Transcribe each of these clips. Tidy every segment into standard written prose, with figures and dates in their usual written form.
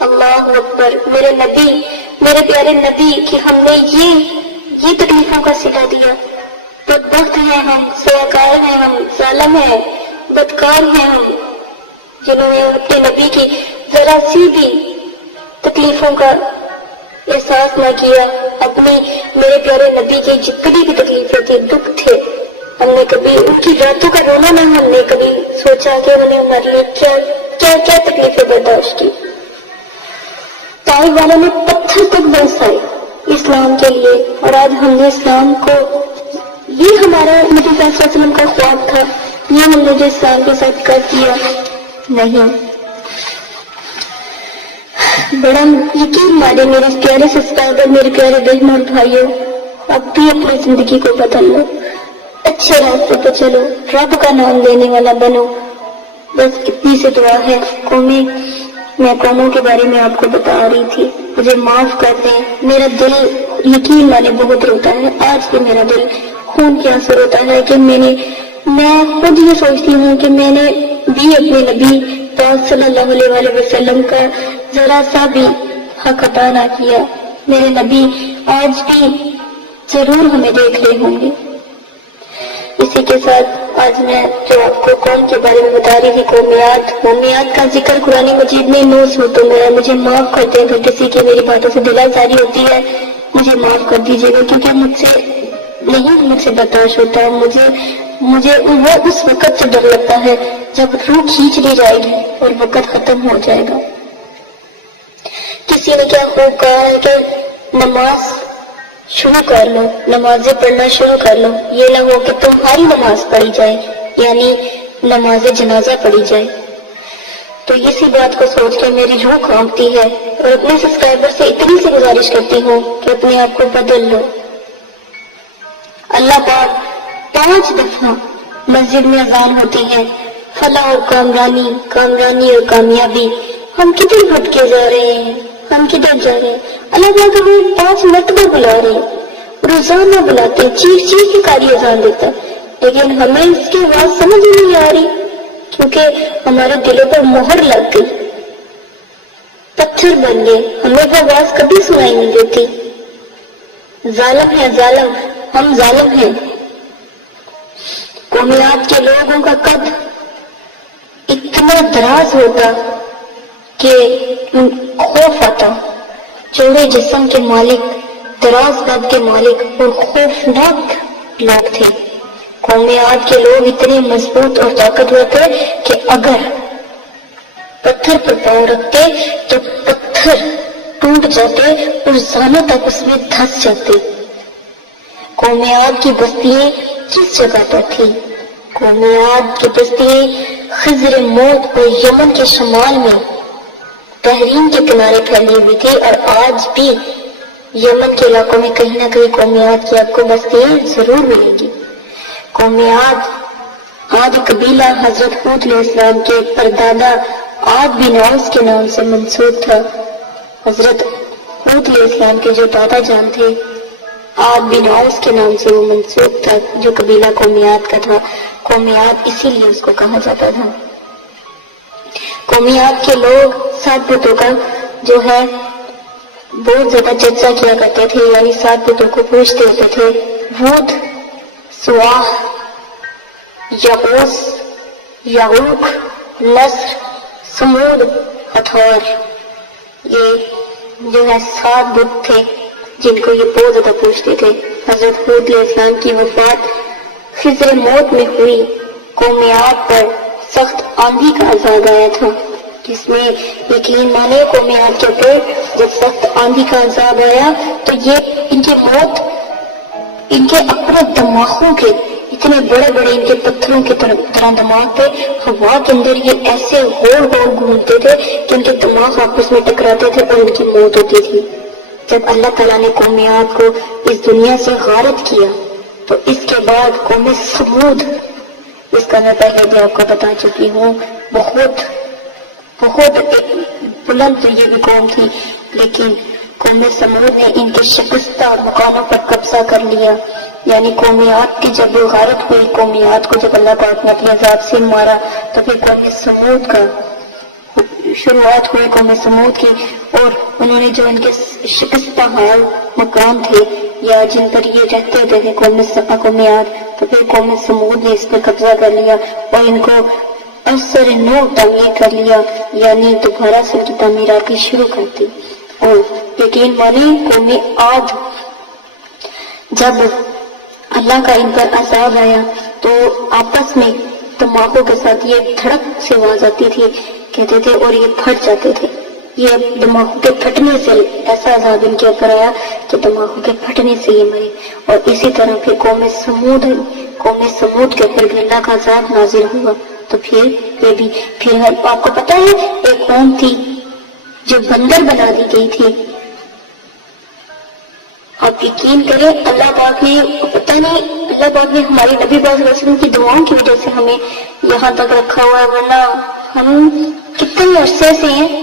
اللہ اکبر، میرے نبی، میرے پیارے نبی کہ ہم نے یہ تکلیفوں کا صلہ دیا. بدبخت ہیں ہم، سیاکار ہیں ہم، ظالم ہیں، بدکار ہیں ہم، جنہوں نے اپنے نبی کی ذرا سی بھی تکلیفوں کا احساس نہ کیا. اپنے میرے پیارے نبی کی جتنی بھی تکلیفیں تھے، دکھ تھے، ہم نے کبھی ان کی راتوں کا رونا نہ ہم نے کبھی سوچا کہ انہوں نے ہمارے لیے کیا تکلیفیں برداشت کی. طائف والوں نے پتھر تک برسائے اسلام کے لیے، اور آج ہم نے اسلام کو، یہ ہمارا نبی صلی اللہ علیہ وسلم کا خواب تھا، یہ ہم نے جو اسلام کے ساتھ کر دیا. نہیں، بڑا یقین مانے میرے پیارے سبسکرائبر، میرے پیارے بہنوں اور بھائیوں، اب بھی اپنی زندگی کو بدل لو، اچھے راستے پہ چلو، رب کا نام لینے والا بنو. بس اتنی سی دعا ہے. میں قوموں کے بارے میں آپ کو بتا رہی تھی، مجھے معاف کر دیں. میرا دل یقین مانے بہت روتا ہے، آج بھی میرا دل خون کے آنسو روتا ہے کہ میں خود یہ سوچتی ہوں کہ میں نے بھی اپنے نبی پاک صلی اللہ علیہ وسلم کا ذرا سا بھی حق ادا نہ کیا. میرے نبی آج بھی ضرور ہمیں دیکھ رہے ہوں گے. اسی کے ساتھ آج میں جو آپ کو قوم کے بارے میں بتا رہی تھی، قومیات کا ذکر قرآن مجید میں 9 صورتوں میں ہے. مجھے معاف کر دیں اگر کسی کی میری باتوں سے دل آزاری ہوتی ہے، مجھے معاف کر دیجیے گا، کیونکہ مجھ سے برداشت ہوتا ہے. مجھے وہ اس وقت سے ڈر لگتا ہے جب روح کھینچ لی جائے گی اور وقت ختم ہو جائے گا. کسی نے کیا خوب کہا ہے کہ نماز شروع کر لو، نمازیں پڑھنا شروع کر لو، یہ نہ ہو کہ تمہاری نماز پڑھی جائے، یعنی نماز جنازہ پڑھی جائے. تو اسی بات کو سوچ کے میری روح کانپتی ہے، اور اپنے سبسکرائبر سے اتنی سی گزارش کرتی ہوں کہ اپنے آپ کو بدل لو. اللہ پاک 5 دفعہ مسجد میں اذان ہوتی ہے، فلاح اور کامرانی اور کامیابی. ہم کدھر بھٹکے جا رہے ہیں، ہم کدھر جا رہے ہیں؟ اللہ پاک ہمیں 5 مرتبہ بلا رہے ہیں، روزانہ بلاتے ہیں، چیخ کے قاری اذان دیتا ہے، لیکن ہمیں اس کی آواز سمجھ نہیں آ رہی، کیونکہ ہمارے دلوں پر مہر لگ گئی، پتھر بن گئے، ہمیں وہ آواز کبھی سنائی نہیں دیتی. ظالم ہے ظالم، ہم ظالم ہیں. قومیات کے لوگوں کا قد اتنا دراز ہوتا کہ خوف آتا. چوڑے جسم کے مالک، دراز قد کے مالک اور خوفناک لوگ تھے. قومیات کے لوگ اتنے مضبوط اور طاقتور تھے کہ اگر پتھر پر پاؤں رکھتے تو پتھر ٹوٹ جاتے اور زانوں تک اس میں دھس جاتے. قومیات کی بستیاں کس جگہ پر تھی؟ قومیات کی بستیاں خضر موت اور یمن کے شمال میں بحرین کے کنارے پھیلی ہوئی تھی، اور آج بھی یمن کے علاقوں میں کہیں نہ کہیں قومیات کی آپ کو بستیاں ضرور ملیں گی. قومیات آج قبیلہ حضرت حود علیہ السلام کے پردادا عاد بن اوس کے نام سے منسوب تھا. حضرت حود علیہ السلام کے جو دادا جان تھے، عاد بن اوس کے نام سے وہ منسوب تھا، جو قبیلہ قومیات کا تھا. قومیات اسی لیے اس کو کہا جاتا تھا. قومیات کے لوگ 7 بتوں کا جو ہے بہت زیادہ چرچا کیا کرتے تھے، یعنی 7 بتوں کو پوجتے ہوتے تھے. ود، سواح، یغوث، یغوق، نصر، سمود، ہتھور، یہ جو ہے 7 بت تھے جن کو یہ بہت زیادہ پوجتے تھے. حضرت حود علیہ السلام کی وفات خضر موت میں ہوئی. قومیات پر سخت آندھی کا عذاب آیا تھا، جس میں یقین مانے قومیات کے اوپر جب سخت آندھی کا عذاب آیا تو یہ ان کی موت، ان کے اپنے دماغوں کے اتنے بڑے بڑے ان کے پتھروں کی طرح دماغ تھے، ہوا کے اندر یہ ایسے گول گول گھومتے تھے کہ ان کے دماغ آپس میں ٹکراتے تھے اور ان کی موت ہوتی تھی. جب اللہ تعالیٰ نے قومیات کو اس دنیا سے غارت کیا تو اس کے بعد قوم سمود، اس کا میں پہلے بھی آپ کو بتا چکی ہوں، بہت بلند تو یہ بھی قوم تھی، لیکن قوم سمود نے ان کے شکستہ مقاموں پر قبضہ کر لیا. یعنی قومیات کی جب غارت ہوئی، قومیات کو جب اللہ پاک نے اپنے عذاب سے مارا، تو پھر قوم سمود کا شروعات ہوئی قوم سمود کی، اور انہوں نے جو ان کے شکستہ حال مکان تھے یا جن پر یہ رہتے تھے قوم عاد، تو پھر قوم سمود نے اس پر قبضہ کر لیا اور ان کو اثر نو تعمیر کر لیا، یعنی دوبارہ سے کی تعمیرات کی شروع کر دی۔ اور یقین مانی قوم عاد جب اللہ کا ان پر عذاب آیا تو آپس میں دماغوں کے ساتھ یہ دھڑک سے آواز آتی تھی، کہتے تھے، اور یہ پھٹ جاتے تھے۔ یہ دماغوں کے پھٹنے سے ایسا عذاب ان کے اوپر آیا کہ دماغوں کے پھٹنے سے یہ مرے۔ اور اسی طرح پھر قوم سمود کے اوپر بھی اللہ کا عذاب نازل ہوا، تو پھر یہ بھی پھر آپ کو پتہ ہے ایک قوم تھی جو بندر بنا دی گئی تھی۔ آپ یقین کریں اللہ پاک نے، پتہ نہیں اللہ پاک نے ہمارے نبی پاک صلی اللہ علیہ وسلم کی دعاؤں کی وجہ سے ہمیں یہاں تک رکھا ہوا ہے، ورنہ ہم کتنے عرصے سے ہیں،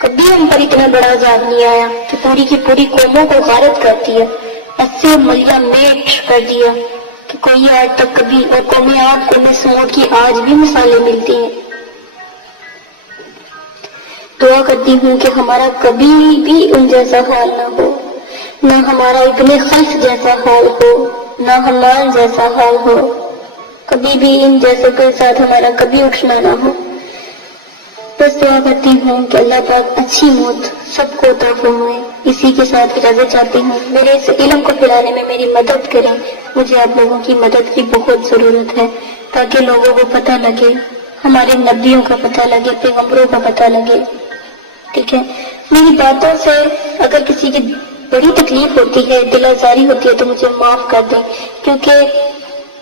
کبھی ہم پر اتنا بڑا عذاب نہیں آیا کہ پوری کی پوری قوموں کو غارت کر دیا، ایسے ملیا میٹ کر دیا کہ کوئی آج تک کبھی، اور قوم عاد قوم سمود کی آج بھی مثالیں ملتی ہیں۔ دعا کرتی ہوں کہ ہمارا کبھی بھی ان جیسا حال نہ ہو، نہ ہمارا ابن خلف جیسا حال ہو، نہ حمان جیسا حال ہو، کبھی بھی ان جیسے کے ساتھ ہمارا کبھی اٹھنا نہ ہو۔ بس دعا کرتی ہوں کہ اللہ پاک اچھی موت سب کو عطا فرمائے۔ اسی کے ساتھ اجازت چاہتی ہوں، میرے اس علم کو پھیلانے میں میری مدد کریں، مجھے آپ لوگوں کی مدد کی بہت ضرورت ہے، تاکہ لوگوں کو پتہ لگے، ہمارے نبیوں کا پتہ لگے، پیغمبروں کا پتہ لگے۔ ٹھیک ہے، میری باتوں سے اگر کسی کی بڑی تکلیف ہوتی ہے، دل آزاری ہوتی ہے، تو مجھے معاف کر دیں، کیونکہ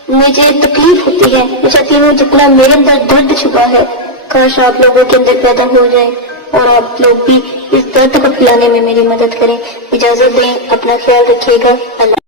مجھے تکلیف ہوتی ہے۔ میں چاہتی ہوں جتنا میرے اندر درد چھپا ہے کاش آپ لوگوں کے اندر پیدا ہو جائے، اور آپ لوگ بھی اس درد کو پھیلانے میں میری مدد کریں۔ اجازت دیں، اپنا خیال رکھیے گا۔ اللہ